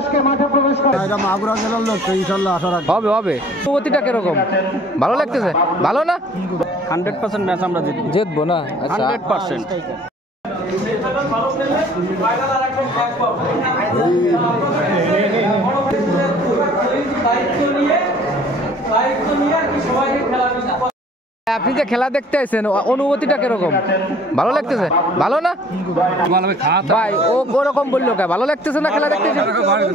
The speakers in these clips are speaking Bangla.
একাদশকে মাঠে প্রবেশ করে। এটা মাগুরা জেলার লোক তো ইনশাআল্লাহ আশা রাখি হবে হবে। অনুভূতিটা কিরকম? ভালো লাগতেছে? ভালো না? 100% ম্যাচ আমরা জিতবো। জিতবো না? আচ্ছা 100%। আপনি যে খেলা দেখতে আসছেন অনুভূতিটা কিরকম? ভালো লাগতেছে? ভালো না ভাই? ও ওরকম বললো কে? ভালো লাগতেছে না খেলা দেখতে?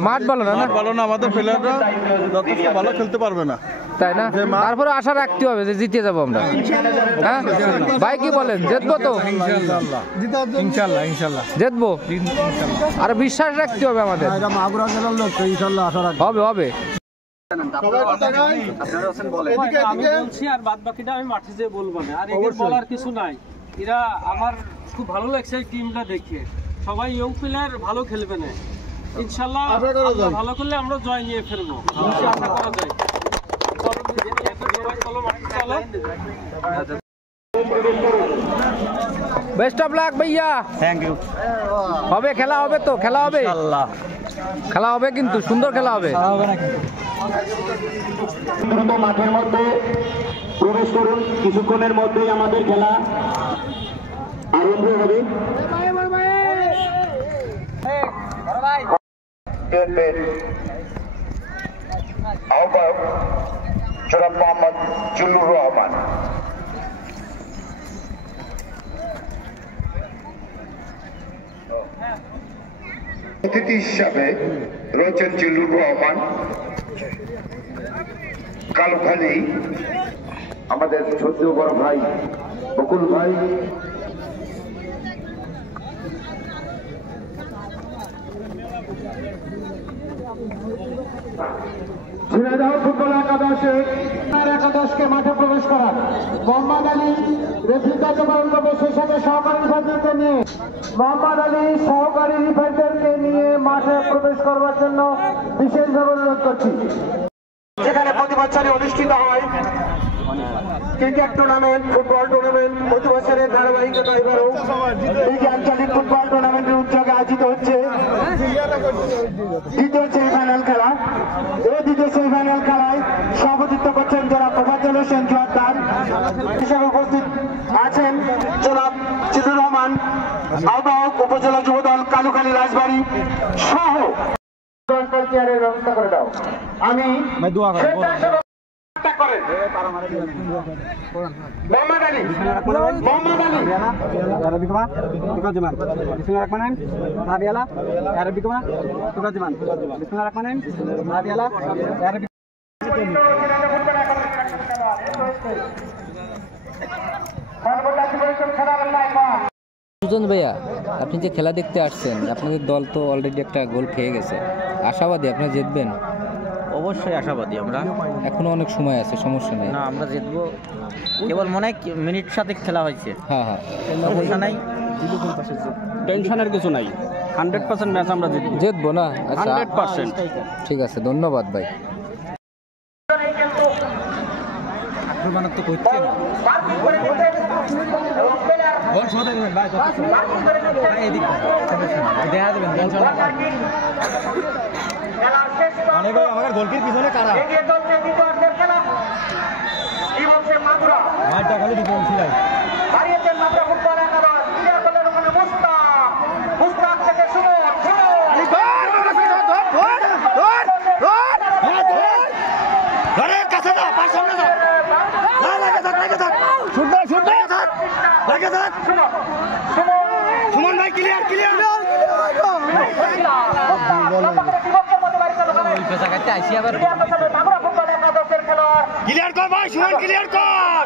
মাঠ ভালো না? না ভালো না, আমাদের প্লেয়াররা যথেষ্ট ভালো খেলতে পারবে না, তাই না? তারপরে আশা রাখতে হবে যে জিতে যাবো আমরা। হ্যাঁ ভাই কি বলেন? জিতবো তো ইনশাআল্লাহ ইনশাআল্লাহ জিতবো, আর বিশ্বাস রাখতে হবে আমাদের। এটা মাগুরা জেলার লোক তো ইনশাআল্লাহ আশা রাখি হবে হবে। আমি বলছি আর বাদ বাকিটা আমি মাঠে যেয়ে বলবো না, আর এদের বলার কিছু নাই। এরা আমার খুব ভালো লাগছে এই টিমটা দেখে, সবাই ইয়ং প্লেয়ার, ভালো খেলবে না ইনশাআল্লাহ। আল্লাহ ভালো করলে আমরা জয় নিয়ে ফেলবো, আশা করা যায়। বেস্ট অফ লাক ভাইয়া। Thank you. হবে খেলা, হবে তো খেলা হবে, খেলা হবে কিন্তু সুন্দর খেলা হবে। দ্রুত মাঠের মধ্যে প্রবেশ করুন, কিছুক্ষণের মধ্যেই আমাদের খেলা আরম্ভ হবে। আহ্বায়ক জনাব মোহাম্মদ জুল্লুর রহমান। অতিথি হিসাবে রয়েছেন জুল্লুর রহমান। কালুখালী আমাদের ছোট বড় ভাই বকুল ভাই, ঝিনাইদহ ফুটবল একাদশকে মাঠে প্রবেশ করার মোহাম্মদ আলী রেফিকাকে বরণ করবে, সেই সাথে সহকারী রিফারদেরকে নিয়ে মাঠে প্রবেশ করবার জন্য বিশেষভাবে অনুরোধ করছি। যেখানে প্রতি বছরই অনুষ্ঠিত হয় ক্রিকেট টুর্নামেন্ট, ফুটবল টুর্নামেন্ট, প্রতি বছরের ধারাবাহিকতা এবারও এই আঞ্চলিক ফুটবল টুর্নামেন্টের উদ্যোগে আয়োজিত হচ্ছে দ্বিতীয় সেমিফাইনাল খেলা। এই দ্বিতীয় সেমিফাইনাল খেলায় সভাপতিত্ব করছেন জনাব মোফাজ্জল হোসেন জোয়ারদার, হিসেবে উপস্থিত আছেন জনাব জিল্লুর রহমান, আহ্বায়ক উপজেলা যুবদল কালুখালী রাজবাড়ী সহ চেয়ারের ব্যবস্থা করে দাও। আমি মোহাম্মদ আলী সুজন ভাইয়া, আপনি যে খেলা দেখতে আসছেন, আপনাদের দল তো অলরেডি একটা গোল খেয়ে গেছে, আশাবাদী আপনারা জিতবেন? অবশ্যই আশাবাদী আমরা। এখনো অনেক সময় আছে, সমস্যা নেই। না, আমরা জিতবো, কেবল মনে হয় মিনিট সাথে খেলা হয়েছে। হ্যাঁ হ্যাঁ, সমস্যা নাই, টেনশনের কিছু নাই। 100% ম্যাচ আমরা জিতবো। জিতবো না? আচ্ছা 100%। ঠিক আছে, ধন্যবাদ ভাই। আমার গোলকির পিছনে কারা মাঠটা খালি দিতে সুমন ভাই ক্লিয়ার ক্লিয়ার ক্লিয়ার কর ভাই, সুমন ক্লিয়ার কর।